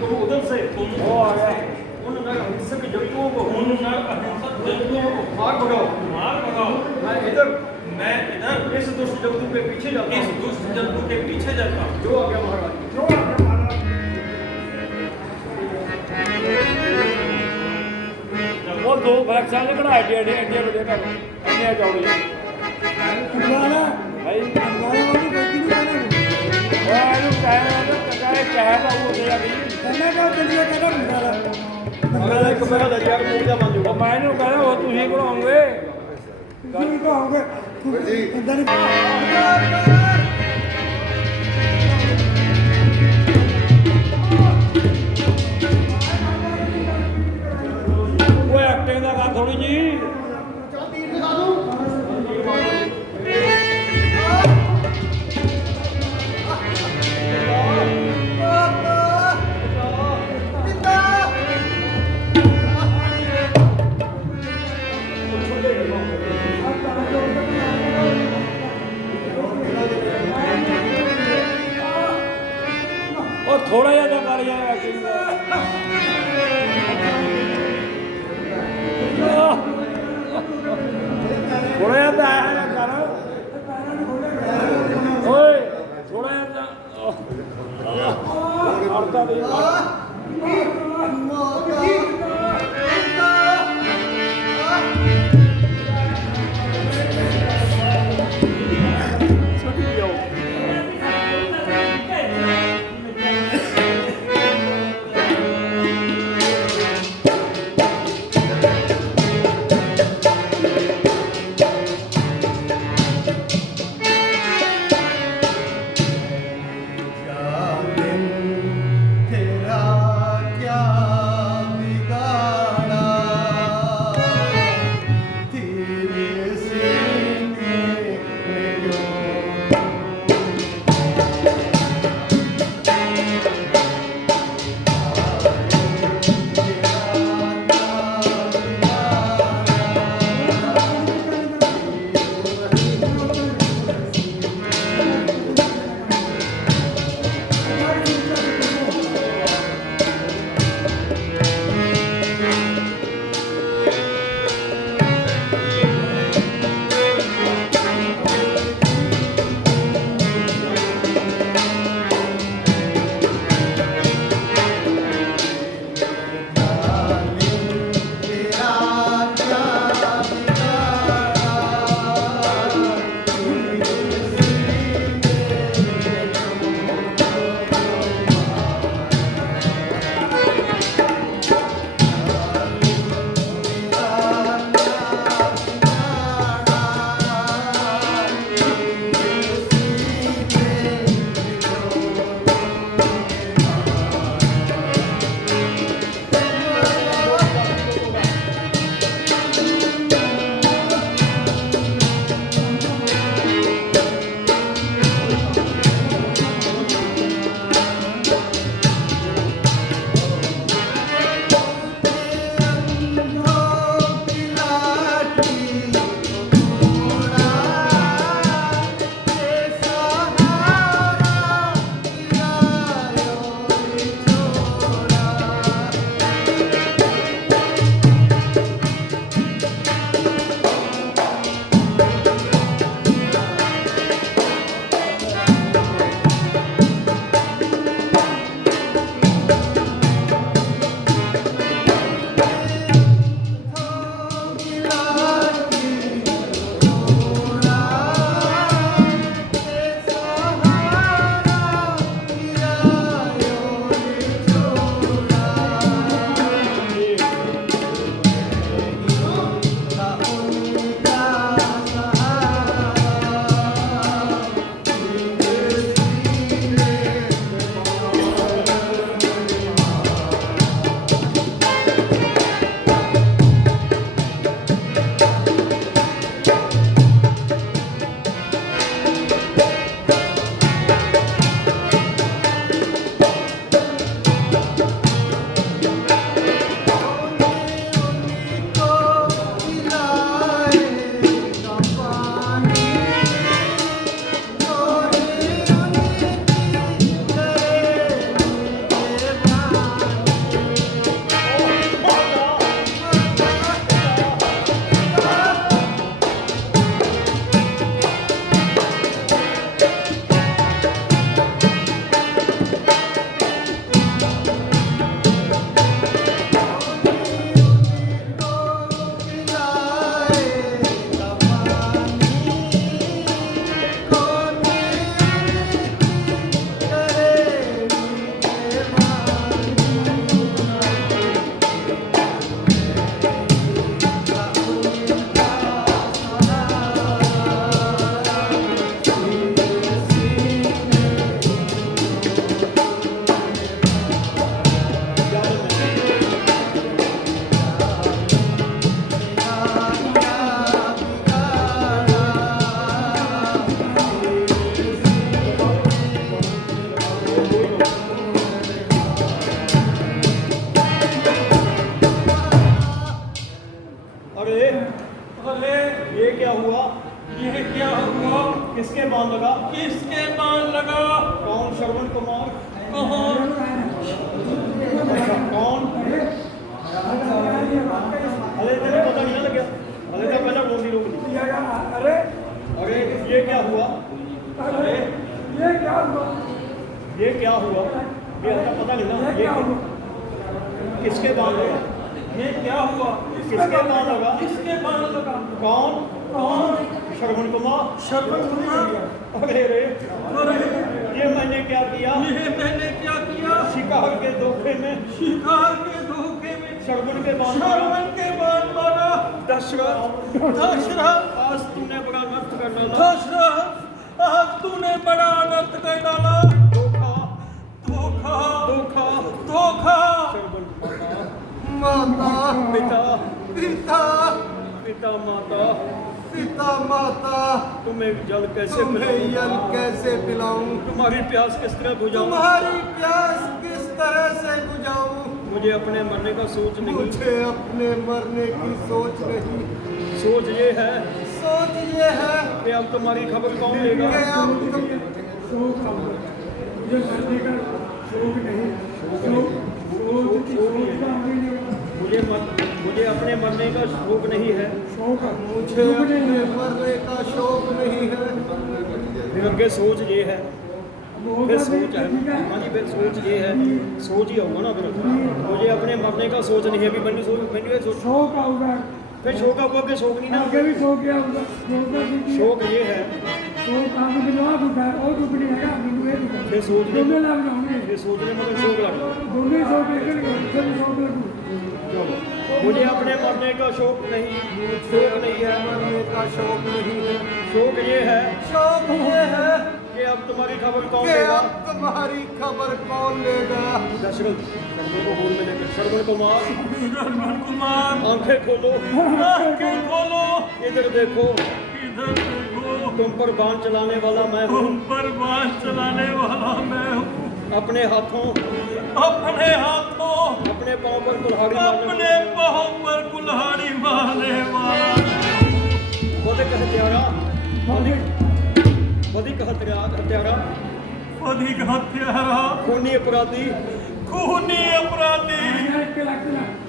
तुम उधर से वो आ गया। उन अहिंसक जंतुओं को मार भगाओ। मैं इधर इस दुष्ट जंतु के पीछे जाता हूँ। जो आ गया महाराज। वो दो फ्लैक्सां ने कढ़ाई एडिया बजे कर अन्य चौड़ी भाई मैनू कहना वो तुम बनाओगे वो एक्टिंग का कर थोड़ी जी और थोड़ा ज्यादा कर जाएगा एक्टिंग थोड़ा ज्यादा आया कर ओए थोड़ा ज्यादा अड़ता तेरा क्या बिगाड़ा किसके बाण लगा? किसके बाण लगा? कौन? श्रवण कुमार। कौन? कौन? अरे तेरे पता नहीं लग गया? अरे तो पहला बोलती रोक ली। अरे अरे ये क्या हुआ? अरे ये क्या हुआ? ये क्या हुआ? ये हमें पता नहीं ना। ये किसके बाण लगा? ये क्या हुआ? किसके बाण लगा? किसके बाण लगा? कौन? कौन? श्रवण कुमार। श्रवण कुमार। अरे रे, अरे ये मैंने क्या किया? ये मैंने क्या किया? शिकार के धोखे में शिकार के धोखे में श्रवण के बाण श्रवण के बाण मारा। दशरथ, दशरथ, आज तूने बड़ा नष्ट कर डाला। दशरथ, आज तूने बड़ा अनर्थ कर डाला। धोखा, धोखा, धोखा, धोखा। श्रवण माता पिता, पिता पिता माता, पिता माता तुम्हें जल कैसे तुम्हें पिलाऊं? जल कैसे पिलाऊं? तुम्हारी प्यास किस तरह बुझाऊं? तुम्हारी प्यास किस तरह से बुझाऊं? मुझे अपने मरने का सोच नहीं। मुझे अपने मरने की सोच नहीं। सोच ये है सोच ये है कि अब तुम्हारी खबर कौन लेगा? कि अब तुम शोक का मुझे मरने का शोक नहीं, शोक शोक की सोच का हमें नहीं, मुझे अपने मरने का शौक नहीं है। शोक मुझे अपने मरने का शौक नहीं है। फिर आगे सोच ये है, फिर सोच है, हाँ जी, फिर सोच ये है, सोच ही होगा ना। फिर मुझे अपने मरने का सोच नहीं है। अभी मैंने सोच शोक आऊगा, फिर शौक होगा, फिर शौक नहीं ना। आगे भी शोक क्या होगा? शोक का भी शौक ये है, शोक काम में नवा दुखा और दुख नहीं है, मैंने ये दुखा फिर सोच दोनों लाभ होंगे, फिर सोचने में तो शौक लगता। दोनों शोक लेकर सब शोक लगू। मुझे अपने मरने का शौक नहीं, शौक नहीं है। मरने का शौक नहीं है। शौक ये है शौक ये है कि अब तुम्हारी खबर कौन कि लेगा? अब तुम्हारी खबर कौन लेगा? दशरथ, शर्मा को बोल में लेकर श्रवण कुमार, श्रवण कुमार, आंखें खोलो, आंखें खोलो, इधर देखो। इधर देखो। तुम पर बाण चलाने वाला मैं हूँ। तुम पर बाण चलाने वाला मैं हूँ। अपने हाथों, अपने हाथों, अपने पांव पर कुल्हाड़ी मारने अपने पाँव पर कुल्हाड़ी मारने वाला। बधिक हत्यारा, बधिक हत्यारा, अधिक हत्यारा, खूनी अपराधी, खूनी अपराधी,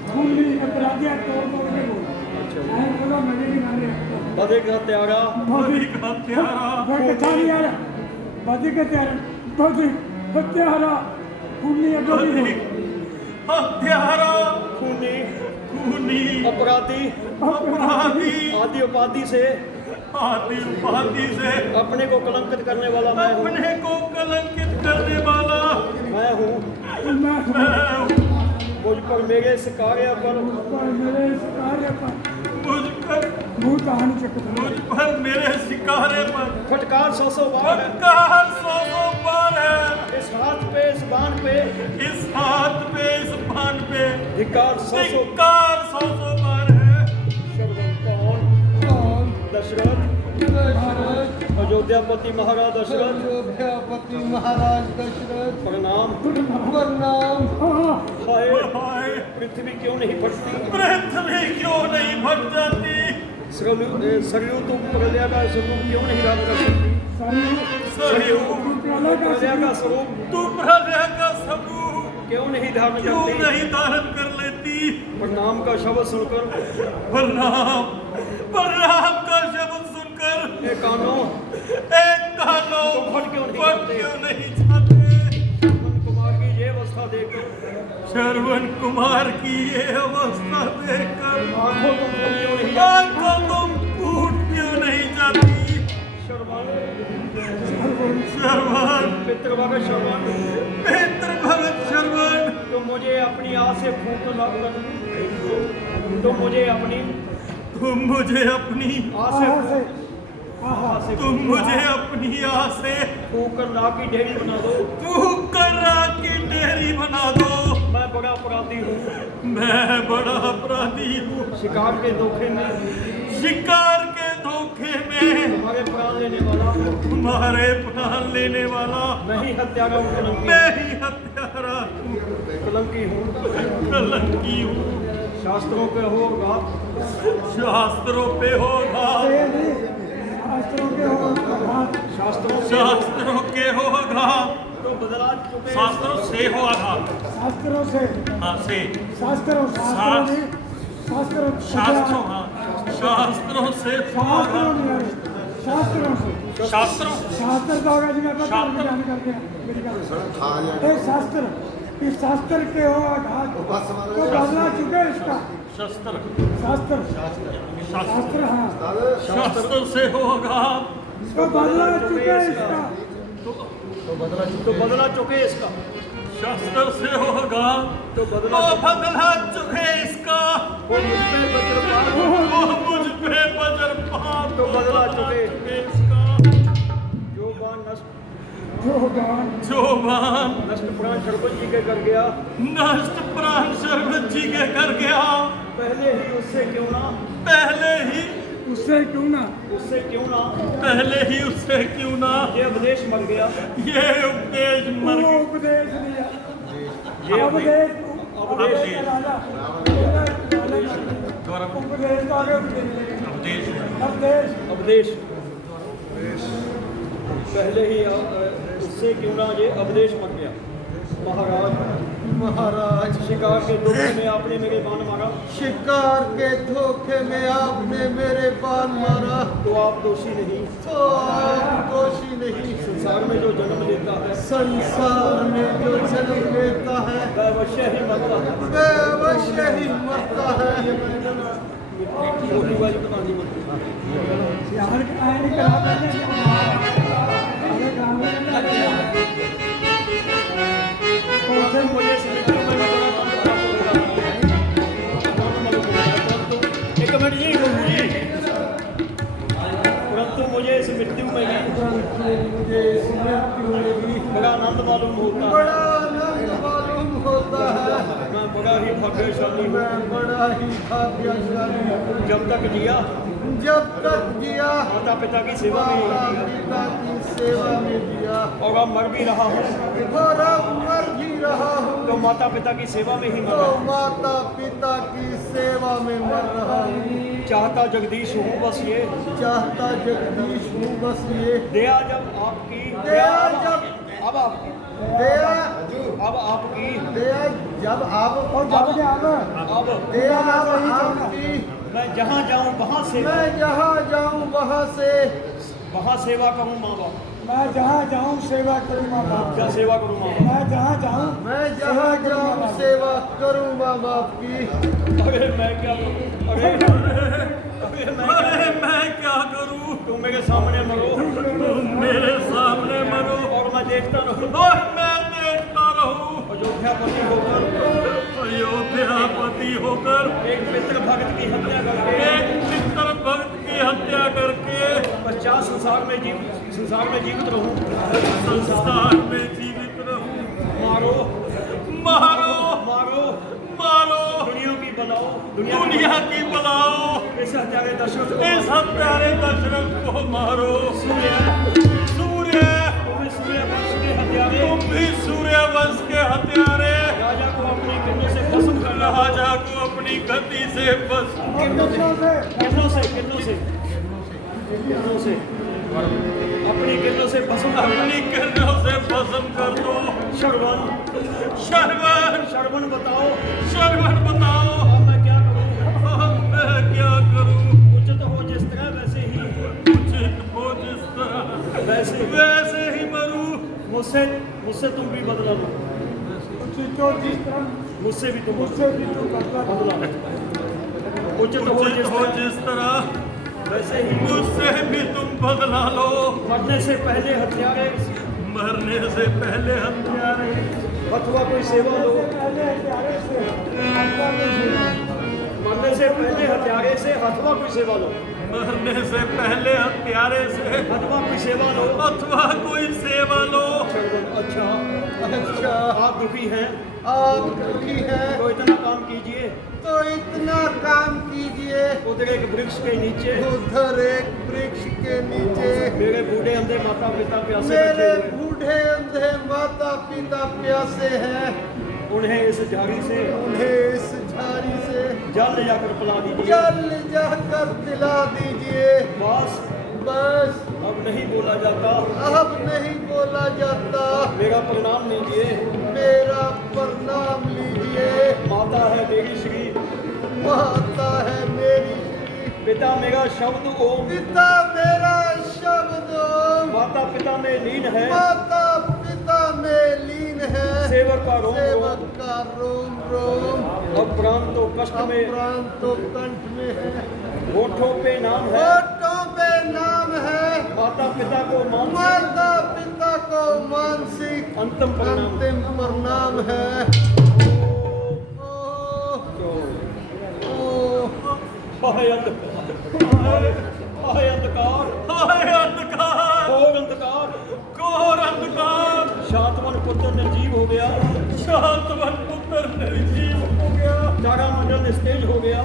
खूनी अपराधिया तोड़ तोड़ के बोल, आए बोला मजे नहीं मारे, बधिक हत्यारा, अधिक हत्यारा, बधिक हत्यारा, बधिक हत्यारा, खूनी अपराधी, अधिक हत्यारा, खूनी, खूनी अपराधी, अपराधी, आदि उपाधि से, आदि उपाधि से अपने को कलंकित करने वाला मैं हूँ। अपने को कलंकित करने वाला मैं हूँ। मैं हूँ। मुझ पर मेरे इस कार्य पर मेरे इस कार्य पर मुझ पर भूत आने चक्कर मुझ पर मेरे शिकारे पर फटकार 100 बार है। फटकार 100 बार है। इस हाथ पे, इस बाण पे, इस हाथ पे, इस बाण पे धिक्कार 100 शिकार 100 बार है। श्रवण कौन? कौन? दशरथ, दशरथ, अयोध्यापति महाराज दशरथ, अयोध्यापति महाराज दशरथ, प्रणाम। प्रणाम। हाय, हाय, पृथ्वी क्यों नहीं फटती? पृथ्वी क्यों नहीं फट जाती? सरयू तुम प्रलय का स्वरूप क्यों नहीं धारण कर सकती? सरयू प्रलय का स्वरूप तू प्रलय का स्वरूप क्यों नहीं धारण क्यों करती? नहीं धारण कर लेती? प्रणाम का शब्द सुनकर, प्रणाम, प्रणाम का शब्द सुनकर एक कानों, एक कानों तुम फट क्यों नहीं फट जाते? क्यों नहीं जाते? श्रवण कुमार की ये अवस्था देखकर, श्रवण कुमार की ये अवस्था देखकर आंखों तुम फूट क्यों नहीं जाती? आंखों तुम फूट क्यों नहीं जाती? श्रवण, श्रवण, पितृभगत श्रवण, पितृ भगत श्रवण, तुम मुझे अपनी आह से फूक लाकर, तुम मुझे अपनी तुम मुझे अपनी आह से तुम मुझे अपनी आह से फूक कर ला की ढेरी बना दो। तू करा की ढेरी बना दो। मैं बड़ा अपराधी हूँ। मैं बड़ा अपराधी हूँ। शिकार के धोखे में शिकार के धोखे में हमारे प्राण लेने वाला, तुम्हारे प्राण लेने वाला मैं ही हत्यारा हूँ, कलंकी, मैं ही हत्यारा हूँ, कलंकी हूँ। कलंकी हूँ। शास्त्रों पे होगा, शास्त्रों पे होगा, शास्त्रों के हो आघात, शास्त्रों के हो आघात, तो बदला चुके शास्त्रों से हो आघात। शास्त्रों से हाँ से शास्त्रों शास्त्रों ने शास्त्रों शास्त्रों, हाँ शास्त्रों से हो शास्त्रों आघात। नहीं अरे, शास्त्रों से शास्त्रों शास्त्र तो होगा जी मैं पता शास्त्र। ज्ञान करके मेरी गल ये शास्त्र इस शास्त्र के हो आघात तो बदला चुके इसका शस्त्र शास्त्र शास्त्र शास्त्र हाँ शास्त्र से हो आघात, तो बदला चुके इसका तो बदला चुके इसका शस्त्र से हो आघात, तो तो बदला बदला चुके इसका। वो मुझ पे वज्रपात वो मुझ पे वज्रपात, तो बदला चुके इसका। जो बाण नष्ट जो गान जो बाण नष्ट प्राण शरबत जी के कर गया, नष्ट प्राण शरबत जी के कर गया, पहले ही उससे क्यों ना पहले ही उससे क्यों ना उससे क्यों ना पहले ही उससे क्यों ना ये उपदेश मर गया, ये उपदेश मर वो गया। उपदेश दिया ये उपदेश उपदेश। लाला गौरव उपदेश तो आगे उपदेश उपदेश उपदेश पहले ही उससे क्यों ना ये उपदेश मर गया। महाराज शिकार के दुख में आपने मेरे बाण मारा, शिकार के धोखे में आपने मेरे बाण मारा, तो आप दोषी नहीं। तो आप दोषी नहीं। संसार में जो जन्म लेता है संसार में जो जन्म लेता है वह अवश्य ही मरता है। वह अवश्य ही मरता है। मोटी वाली कहानी मत यार आए नहीं करा मैंने मुझे स्मृति में एक मिनट जी परंतु मुझे इस मृत्यु में भी मुझे इस मृत्यु में भी बड़ा आनंद मालूम होता है। बड़ा आनंद मालूम होता है। मैं बड़ा ही भाग्यशाली हूँ। मैं बड़ा ही भाग्यशाली हूँ। जब तक जिया जब तक जिया माता पिता की सेवा में माता ही जिया। पिता की सेवा में जिया और अब मर भी रहा हूँ और अब मर भी रहा हूँ तो माता पिता की सेवा में ही मर तो रहा हूँ। माता पिता की सेवा में मर रहा हूँ। चाहता जगदीश हूँ बस ये चाहता जगदीश हूँ बस ये दया जब आपकी दया जब अब आपकी दया अब आपकी दया जब आप और जब के आगे अब दया अब आपकी मैं जहाँ जाऊँ वहाँ से मैं जहाँ जाऊँ वहाँ सेवा करूँ माँ बाप मैं जहाँ जाऊँ सेवा करूँ माँ बाप क्या सेवा करूँ माँ मैं जहाँ जाऊँ मैं जहाँ जाऊँ सेवा करूँ माँ बाप की। बाप अरे मैं क्या करूँ अरे मैं क्या करूं, तुम मेरे सामने मरो तुम मेरे सामने मरो और मैं देखता रहूँ और मैं देखता रहूं। अयोध्यापति होकर अयोध्यापति होकर एक मित्र भक्त की हत्या करके एक मित्र भक्त की हत्या करके पश्चात संसार में जीवित रहूँ संसार में जीवित रहूं। मारो मारो मारो मारो दुनिया की बनाओ दुनिया की बुलाओ, इस हत्यारे दशरथ इस प्यारे दशरथ को मारो। सूर्य तुम्हें सूर्य वंश के हत्यारे तुम भी सूर्य वंश के हत्यारे राजा को अपनी किरणों से भस्म करना राजा को अपनी गति से बस किरणों से अपनी किरणों से भस्म करना। अपनी किरणों से भस्म कर दो। श्रवण श्रवण बताओ श्रवण बताओ अब मैं क्या करूं। अब मैं क्या करूं। उचित हो जिस तरह वैसे ही उचित हो जिस तरह वैसे ही मरूं। मुझसे तुम भी बदला लो जो जिस तरह मुझसे भी तुम मुझसे भी तू बदला बदला लो। उचित हो उचित हो जिस जिस तरह वैसे ही मुझसे भी तुम बदला लो। मरने से पहले हत्यारे मरने से पहले हत्यारे अथवा कोई सेवा लो। पहले प्यारे से मरने से पहले हत्यारे से अथवा कोई सेवा लो मरने से पहले हत्यारे से अथवा कोई सेवा लो। अथवा कोई सेवा लो। अच्छा अच्छा आप दुखी हैं आप दुखी हैं तो इतना काम कीजिए तो इतना काम कीजिए। उधर एक वृक्ष के नीचे उधर एक वृक्ष के नीचे मेरे बूढ़े अंधे माता पिता प्यासे मेरे बैठे हुए बूढ़े अंधे माता पिता प्यासे हैं। उन्हें इस झाड़ी से उन्हें इस झाड़ी से जल ले जाकर पिला दीजिए। जल जाकर दिला दीजिए। बस बस अब नहीं बोला जाता, अब नहीं बोला जाता। मेरा प्रणाम लीजिए। मेरा प्रणाम लीजिए। माता है मेरी श्री, माता है मेरी श्री, पिता मेरा शब्द ओम, पिता मेरा शब्द ओम, माता पिता में लीन है, माता पिता में लीन है, सेवक का रोम सेवक रोम, का रोम रोम, अब प्राण तो कष्ट में, प्राण तो कंठ में है, होठों पे नाम है, होठों पे नाम है, माता पिता को मान, माता पिता को मानसिक अंतिम प्रणाम। अंतिम प्रणाम है। हाय अंधकार, हाय अंधकार, हाय अंधकार, घोर अंधकार, घोर अंधकार, शांतवन पुत्र निर्जीव हो गया, शांतवन पुत्र निर्जीव हो गया, तारामंडल निस्तेज हो गया,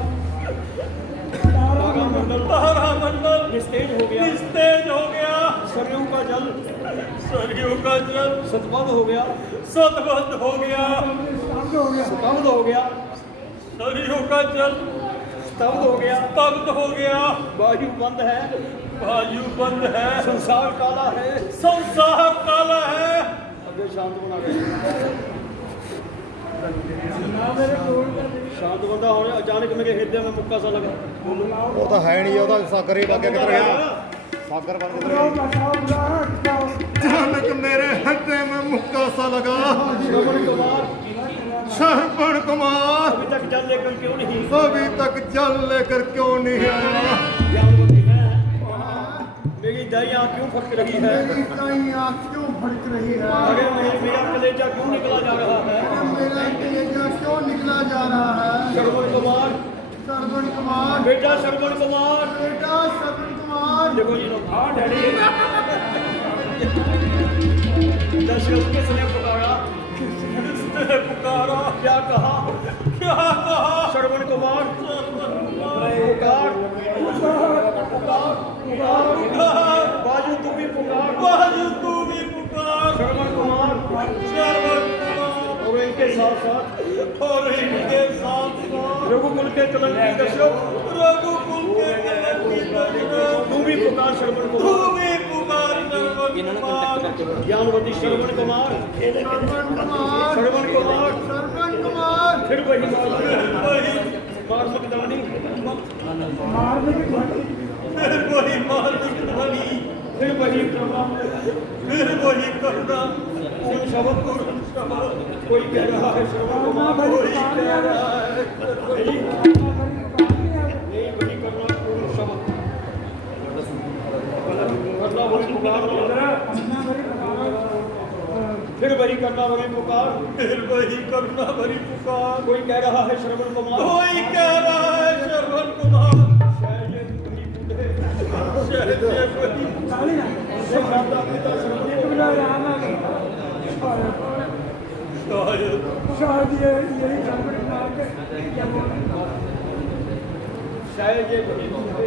तारामंडल निस्तेज हो गया, निस्तेज हो गया, सरयू का जल सरयू का जल सतबद्ध हो गया, सतबद्ध हो गया, स्तब्ध हो गया, सरयू का जल स्तब्ध हो गया, स्तब्ध हो गया, वायु बंद है, वायु बंद है, संसार काला है, संसार काला है। अगे शांत बना गए, शांत बंदा होने अचानक मेरे हृदय में मुक्का सा लगा। ਉਹ ਤਾਂ ਹੈ ਨਹੀਂ ਉਹਦਾ ਸਾਗਰ ਹੀ ਲੱਗੇ ਕਿੱਧਰ ਗਿਆ सागर बन किधर गया अचानक मेरे हृदय में मुक्का सा लगा। श्रवण कुमार श्रवण कुमार अभी तक जल लेकर क्यों नहीं, अभी तक जल लेकर क्यों नहीं आया? ज्ञानवती है, मेरी दरिया क्यों फटक रही है, आँख क्यों फड़क रही है? अरे मेरा कलेजा क्यों निकला जा रहा है, मेरा कलेजा क्यों निकला जा रहा है? श्रवण कुमार, श्रवण कुमार, बेटा श्रवण कुमार, बेटा श्रवण कुमार, देखो जी लोग, हाँ डैडी, दशरथ किसने पुकारा, किसने पुकारा, क्या कहा, क्या कहा, श्रवण कुमार, पुकार, पुकार, बाजू तू भी पुकार, बाजू तू भी पुकार, श्रवण कुमार, श्रवण कुमार, और इनके साथ साथ और इनके साथ साथ रघुकुल के कलंकी दशरथ, रघुकुल के कलंकी दशरथ, तू भी पुकार श्रवण तू कुमार, भी पुकार श्रवण कुमार, ज्ञानवती श्रवण कुमार, श्रवण कुमार, श्रवण कुमार, श्रवण कुमार, फिर वही वही मार्मिक दानी, फिर वही मार्मिक ध्वनि, फिर वही करुणा, फिर वही करुणा, उन शब्द को शब्द कोई कह रहा है श्रवण कुमार, कोई कह रहा है नहीं वही करुणा पूर्ण शब्द, करना वही पुकार, फिर वही करना वही पुकार, फिर वही करुणा भरी पुकार, कोई कह रहा है श्रवण कुमार, कोई कह रहा है श्रवण कुमार, शायद ये वही बूढ़े, शायद ये वही उनसे माता पिता श्रवण कुमार, शायद शायद ये वही बूढ़े,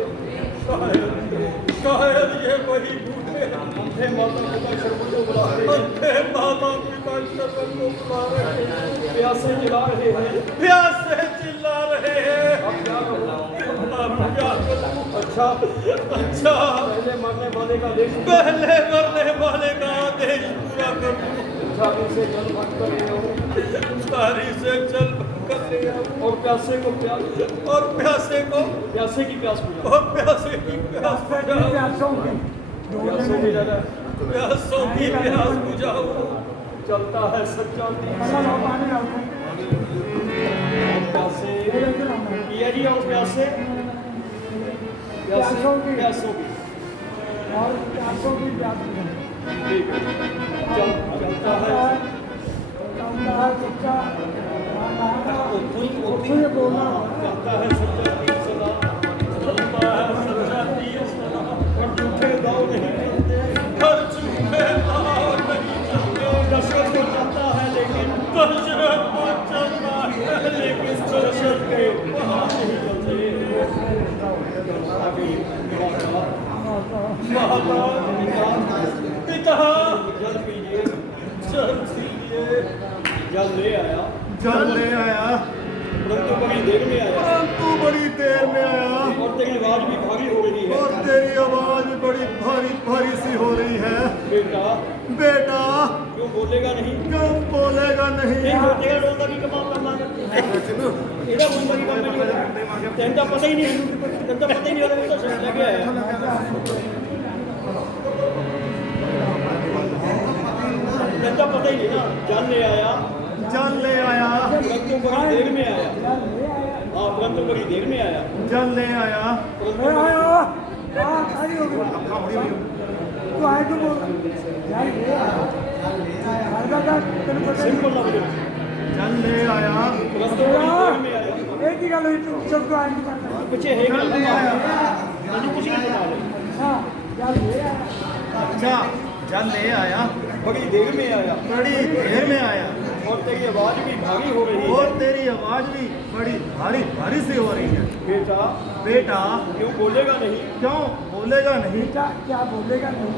शायद ये वही बूढ़े उनसे माता पिता श्रवण को बुला रहे हैं, अंधे माता पिता श्रवण को बुला रहे हैं, प्यासे जला रहे हैं, प्यासे चिल्ला रहे हैं, अब क्या करूं? अब क्या करूं? अच्छा अच्छा पहले मरने वाले का देश पहले मरने वाले का आदेश पूरा करूं, झाड़ी से जल भर कर ले आऊं, सारी से चल कर ले आऊं, और प्यासे को प्यास, और प्यासे को प्यासे की प्यास बुझा, और प्यासे की प्यास बुझाऊं, प्यासों की जगह प्यासों की प्यास बुझाऊं, चलता है सच्चा प्यासे, ये जी और प्यासे, प्यासों की ठीक है, चलता है चलता है सच्चा तीर सदा, चलता है सच्चा तीर सदा, और झूठे दाव नहीं चलते, हर झूठे दाव नहीं चलते, दशरथ को चलता है लेकिन दशरथ को चलता है लेकिन दशरथ के नहीं चलते, आगे पिता जल पीजिए, जल पीजिए, जल ले आया, जल ले आया, परंतु बड़ी देर में आया परंतु बड़ी देर में आया और तेरी आवाज भी भारी हो रही है। और तेरी आवाज बड़ी भारी भारी सी हो रही है। बेटा बेटा क्यों बोलेगा नहीं? क्यों बोलेगा नहीं? ਇਹ ਹੋਟੇਗਾ ਰੋਂਦਾ ਕੀ ਕਮਾਲ ਕਰਨਾ ਇਹਦਾ ਮੁੰਡਾ ਕੀ ਕੰਮ ਨਹੀਂ ਤੈਨੂੰ ਤਾਂ ਪਤਾ ਹੀ ਨਹੀਂ ਤੈਨੂੰ ਤਾਂ ਪਤਾ ਹੀ ਨਹੀਂ ਉਹਦਾ ਤਾਂ ਸੁਣ ਲੈ ਕੇ ਆਇਆ ਤੈਨੂੰ ਤਾਂ ਪਤਾ ਹੀ ਨਹੀਂ ਨਾ ਜਲ ਲੈ ਆਇਆ जल ले आया परंतु बड़ी देर में आया हाँ परंतु बड़ी देर में आया जल ले आया सिंपल लफ्ज जल ले आया परंतु बड़ी देर में आया पीछे है क्या मुझे कुछ नहीं पता अच्छा जल ले आया बड़ी देर में आया बड़ी देर में आया और तेरी आवाज भी भारी हो रही और है तेरी आवाज भी बड़ी भारी भारी सी हो रही है। बेटा बेटा क्यों बोलेगा नहीं? क्यों बोलेगा नहीं? क्या बोलेगा नहीं?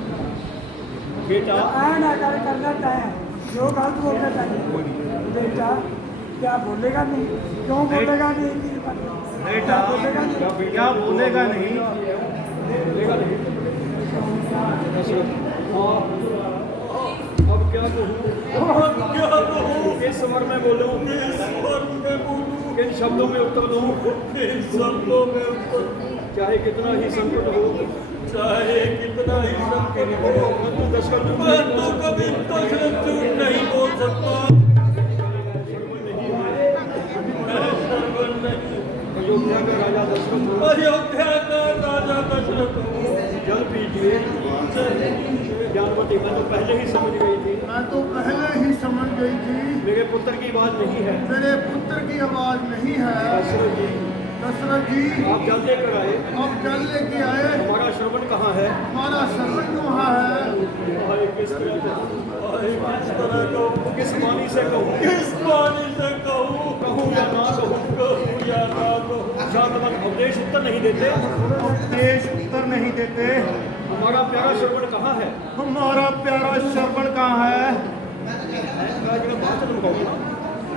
बेटा ना करना चाहे जो गलत बोलना चाहिए बेटा क्या बोलेगा नहीं? क्यों बोलेगा नहीं? बेटा बोलेगा नहीं? क्या बोलेगा नहीं? बोलेगा नहीं हाँ अब क्या कहूँ इस स्वर में बोलूँ किन शब्दों में उत्तर दूँ चाहे कितना ही संकट हो चाहे कितना ही संकट हो परंतु दशरथ परंतु कभी दशरथ झूठ नहीं बोल सकता। अयोध्या का राजा दशरथ हूँ अयोध्या का राजा दशरथ हूँ। जल पीजिए ज्ञानवती मैं तो पहले ही समझ गई थी मैं तो पहले ही समझ गई थी मेरे पुत्र की बात नहीं है मेरे पुत्र की आवाज नहीं है। दशरथ जी दशरथ जी आप जल लेकर आए अब जल लेके आए हमारा श्रवण कहाँ है? हमारा शरण कहाँ है? भाई किस तरह किस तरह कहूँ किस वाणी से कहूँ किस वाणी से कहूँ कहूँ या ना कहूँ कहूँ या ना कहूँ। शांतवन उपदेश उत्तर नहीं देते उपदेश उत्तर नहीं देते। हमारा प्यारा श्रवण कहाँ है? हमारा प्यारा श्रवण कहाँ है? बात लुकाओगे ना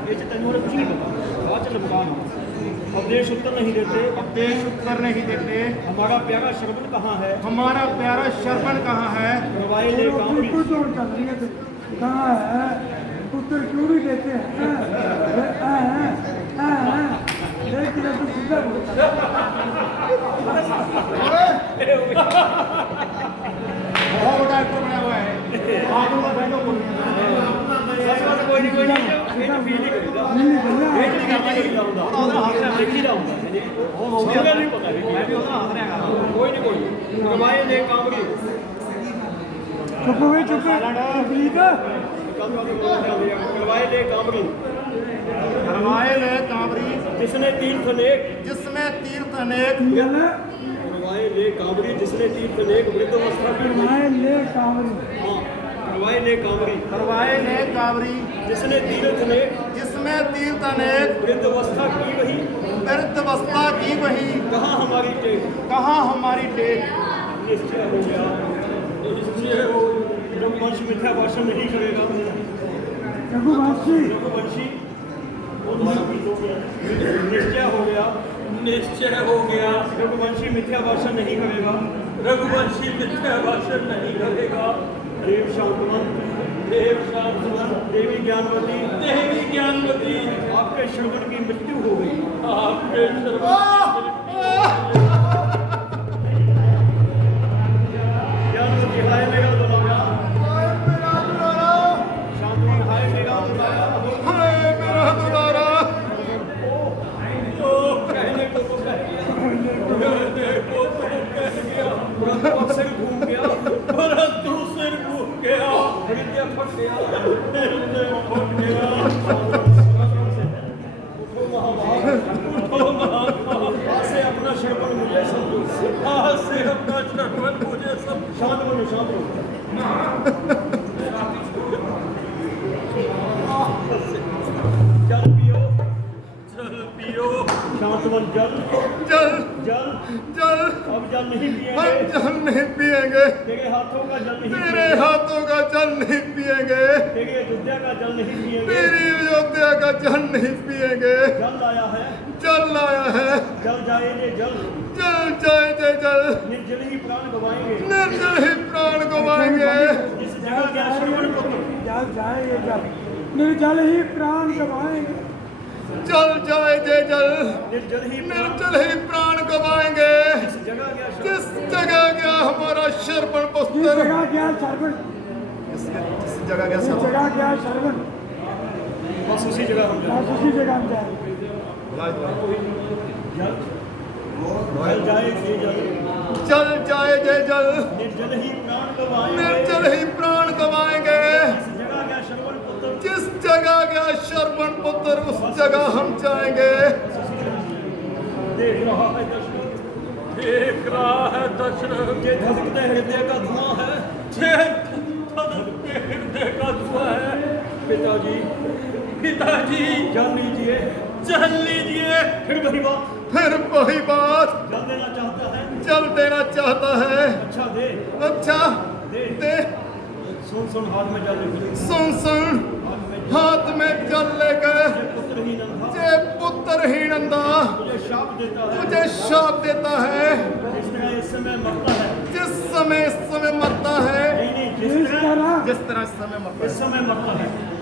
ये तेन कुछ नहीं पता बात लुकाना उपदेश उत्तर नहीं देते उपदेश उत्तर नहीं देते। हमारा प्यारा श्रवण कहाँ है? हमारा प्यारा श्रवण कहाँ है? करवाए ले कामड़ी कहाँ है? उत्तर क्यों नहीं देते हैं? बहुत बड़ा एक्टर बना हुआ है। आगे का बैठो बोल कोई नहीं ये तो फील ही करेगा ये नहीं करना होता देखी जाऊंगा समझ नहीं पता मैं भी होता हंस रहा कोई नहीं करवाए ले कामड़ी चुप हुए चुप करवाए ले कामड़ी करवाए ले कांवरी जिसने तीर्थ अनेक जिसमें तीर्थ अनेक करवाए ले कामड़ी जिसने तीर्थ अनेक वृद्धावस्था की ले कांवरी हाँ करवाए ले कामड़ी करवाए ले कांवरी जिसने तीर्थ अनेक जिसमें तीर्थ अनेक वृद्धावस्था की वही वृद्धावस्था की वही कहाँ हमारी टेक कहाँ हमारी टेक। निश्चय हो गया निश्चय हो रघुवंश मिथ्या भाषण नहीं करेगा रघुवंशी रघुवंशी निश्चय हो गया निश्चय हो गया रघुवंशी मिथ्या भाषण नहीं करेगा रघुवंशी मिथ्या भाषण नहीं करेगा। देव शांतवन देव शांतवन देवी ज्ञानवती देवी ज्ञानवती आपके श्रवण की मृत्यु हो गई आपके सर्व ज्ञानवती हाय मेरा दुलारा शांतवन हाय मेरा दुलारा हाय मेरा दुलारा कहने को तो कह गया परंतु सिर घूम गया परंतु सिर घूम गया हृदय फट गया फट गया। उठो महात्मा से अपना श्रवण मुझे समझो आज से अपना श्रवण मुझे सब शांत बनो शांत बनो जल पियो जल पियो शांतवन जल जल जल जल अब जल नहीं हम पिएंगे जल नहीं पिएंगे तेरे हाथों का जल नहीं तेरे पिएंगे हाथों का जल नहीं पिएंगे तेरी अयोध्या का जल नहीं पिएंगे तेरी अयोध्या का जल नहीं पिएंगे जल आया है जल आया है जल जाए ये जल जल जाए जे जल निर्जल ही प्राण गवाएंगे निर्जल ही प्राण गवाएंगे जिस जगह गया श्रवण पुत्र जल जाए ये जल निर्जल ही प्राण गवाएंगे जल जाए जे जल निर्जल ही निर्जल ही प्राण गवाएंगे जिस जगह गया किस जगह गया हमारा श्रवण जिस पुत्र जगह गया सर्वण जिस जगह गया जिस श्रवण जगह गया सर्वण बस उसी जगह हम जाए बस उसी जगह हम जाए जल जाए ये जल जल जाए जे जल निर्जल ही प्राण गवाएंगे निर्जल ही प्राण गवाएंगे जिस जगह गया श्रवण पुत्र जिस जगह गया श्रवण पुत्र उस जगह हम जाएंगे देख रहा है दशरथ देख रहा है दशरथ ये धधकते हृदय का धुआं है हृदय का धुआं है। पिताजी पिताजी जान लीजिए चल लीजिए। फिर वही बात फिर वही बात जल देना चाहता है जल देना चाहता है अच्छा दे अच्छा दे दे सुन सुन हाथ में जल ले सुन सुन हाथ में जल लेकर ये पुत्र ही नंदा जे पुत्र ही नंदा मुझे शाप देता है मुझे शाप देता है जिस तरह इस समय मरता है जिस समय इस समय मरता है नहीं जिस जिस तरह जिस तरह इस समय मरता इस समय मरता है है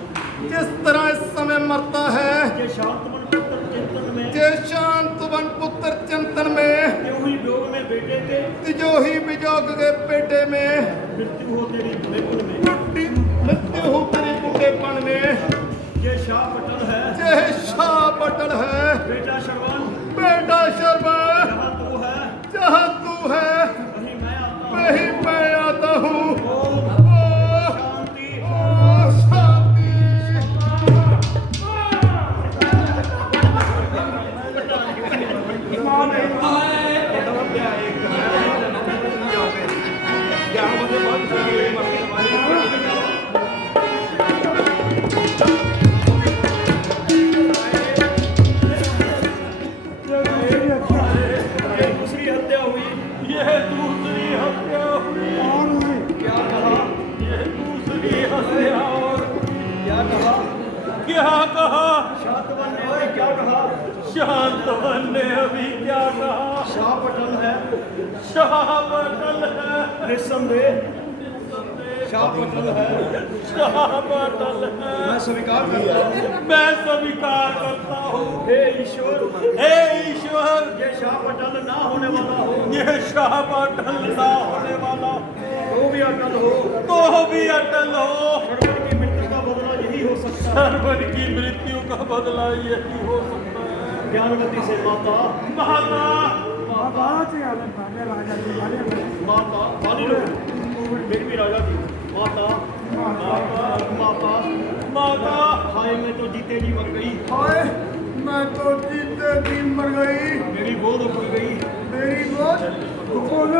जिस तरह इस समय मरता है ये शांतमन पुत्र चिंतन में जे शांतवन पुत्र चिंतन में क्यों ही योग में बेटे के तिजो ही बिजोग के पेटे में मृत्यु हो तेरी विपुल में मृत्यु हो तेरी बूढ़ेपन में ये शाप अटल है जे शाप अटल है बेटा श्रवण बेटा शर्मा जहाँ तू है जहाँ तू है वहीं मैं आता हूँ वहीं मैं आता हूँ ओम ओ शांति शांति ये दूसरी हत्या हुई ये दूसरी हत्या हुई। और हुई क्या कहा ये दूसरी हत्या और क्या कहा क्या कहा। शांतवन ने अभी क्या कहा शांतवन ने अभी क्या कहा। शाप अटल है शाप अटल है। निस्संदेह शाप अटल है शाप अटल है। मैं स्वीकार करता हूँ मैं स्वीकार करता हूँ। हे ईश्वर हे ईश्वर ये शाप अटल ना होने वाला हो ये शाप अटल ना होने वाला तो भी अटल हो तो भी अटल हो। श्रवण की मृत्यु का बदला यही हो सकता है सर्वन की मृत्यु का बदला यही हो सकता है। ज्ञानवती से माता माता बात ही अलग भागे राजा जी वाले माता पानी लो मेरी भी राजा थी माता माता माता माता हाय मैं तो जीते जी मर गई हाय मैं तो जीते जी मर गई मेरी गोद उखड़ गई मेरी गोद बोल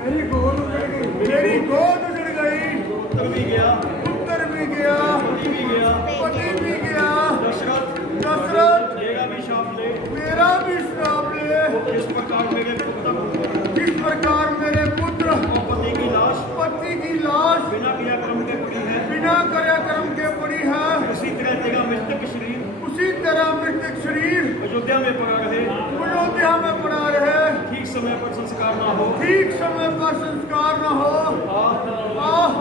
मेरी गोद उड़ गई मेरी गोद उजड़ गई पुत्र भी गया पुत्र भी गया पति भी गया पति भी गया दशरथ दशरथ मेरा भी शाप ले मेरा भी श्राप ले इस प्रकार मेरे पुत्र किस प्रकार मेरे पुत्र और पति की लाश पति की लाश बिना क्रियाक्रम के पड़ी है बिना कार्यक्रम के पड़ी है उसी तरह तेरा मृतक शरीर उसी तरह मृतक शरीर अयोध्या में पड़ा रहे अयोध्या में पड़ा रहे ठीक समय पर संस्कार ना हो ठीक समय पर संस्कार न हो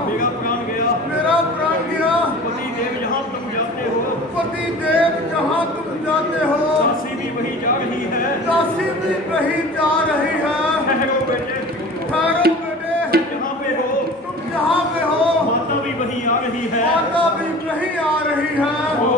मेरा प्राण गया मेरा प्राण गया पति देव जहाँ तुम जाते हो पति देव जहाँ तुम जाते हो दासी भी वही जा रही है दासी भी वही जा रही है ठहरो बेटे ठहरो बेटे जहाँ पे हो तुम जहाँ पे हो माता भी वही आ रही है माता भी वही आ रही है ओ